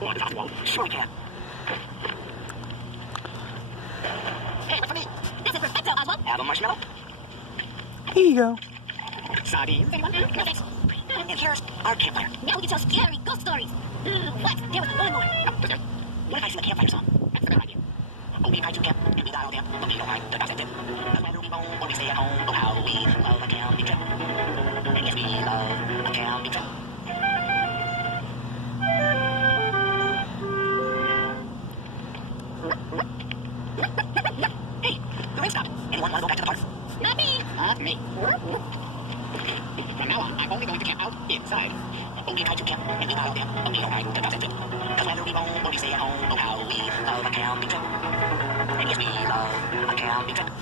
Want it, Oswald? Sure we can. Hey, wait for me. This is perfecto, Oswald. Have a marshmallow? Here you go. Sardines, anyone? No thanks. And here's our campfire. Now we can tell scary ghost stories. What? There was one more. Oh, was there? What if I sing a campfire song? That's a better idea. Oh, we try to camp and we dial them, but we don't mind the gossip tip. Cause whether we roam or we stay at home, oh how we love a camping trip. And yes, we love a camping trip. Hey, the rain stopped. Anyone want to go back to the park? Not me. Not me. From now on, I'm only going to camp out inside. Oh, we try to camp and we dial them, but we don't mind the gossip tip. Cause whether we roam or we stay at home, oh how we love a camping trip. And yes, we love a camping trip.